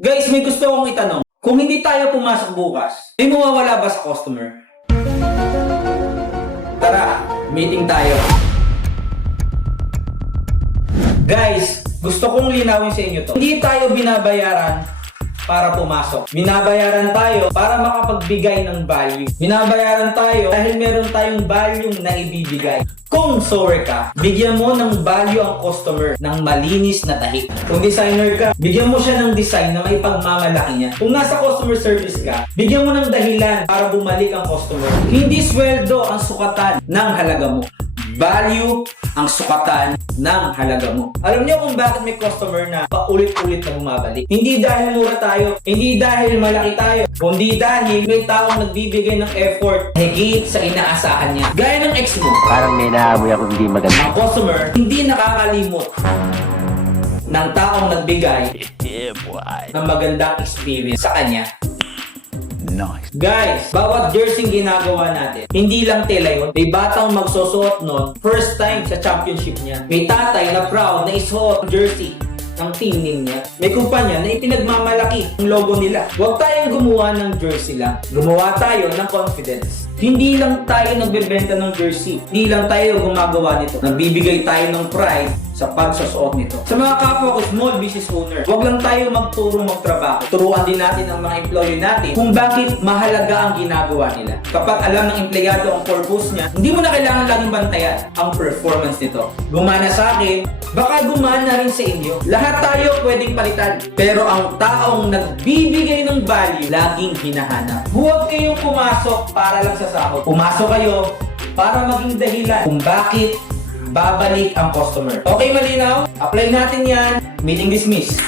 Guys, may gusto akong itanong. Kung hindi tayo pumasok bukas, may mawawala ba sa customer? Tara, meeting tayo. Guys, gusto kong linawin sa inyo to. Hindi tayo binabayaran para pumasok. Binabayaran tayo para makapagbigay ng value. Binabayaran tayo dahil meron tayong value na ibibigay. Kung sewer ka, bigyan mo ng value ang customer ng malinis na tahi. Kung designer ka, bigyan mo siya ng design na may pagmamalaki niya. Kung nasa customer service ka, bigyan mo ng dahilan para bumalik ang customer. Hindi sweldo ang sukatan ng halaga mo. Value ang sukatan ng halaga mo. Alam niyo kung bakit may customer na paulit-ulit na bumabalik? Hindi dahil mura tayo, hindi dahil malaki tayo, kundi dahil may taong nagbibigay ng effort higit sa inaasahan niya. Gaya ng ex mo. Parang may naamoy ako hindi maganda. Ang customer hindi nakakalimot ng taong nagbigay ng magandang experience sa kanya. Nice. Guys, bawat jersey ginagawa natin, hindi lang tela yun. May batang magsusuot nun, first time sa championship niya. May tatay na proud na isuot ang jersey ng team name niya. May kumpanya na ipinagmamalaki ang logo nila. Huwag tayong gumawa ng jersey lang. Gumawa tayo ng confidence. Hindi lang tayo nagbebenta ng jersey. Hindi lang tayo gumagawa nito. Nagbibigay tayo ng pride sa pagsusuot nito. Sa mga kapwa ko, small business owner, huwag lang tayo magturo magtrabaho. Turuan din natin ang mga employee natin kung bakit mahalaga ang ginagawa nila. Kapag alam ng empleyado ang purpose niya, hindi mo na kailangan laging bantayan ang performance nito. Gumana sa akin, baka gumana rin sa inyo. Lahat tayo pwedeng palitan. Pero ang taong nagbibigay ng value, laging hinahanap. Huwag kayong pumasok para lang sa sahod. Pumasok kayo para maging dahilan kung bakit babalik ang customer. Okay, malinaw? Apply natin yan. Meeting dismissed.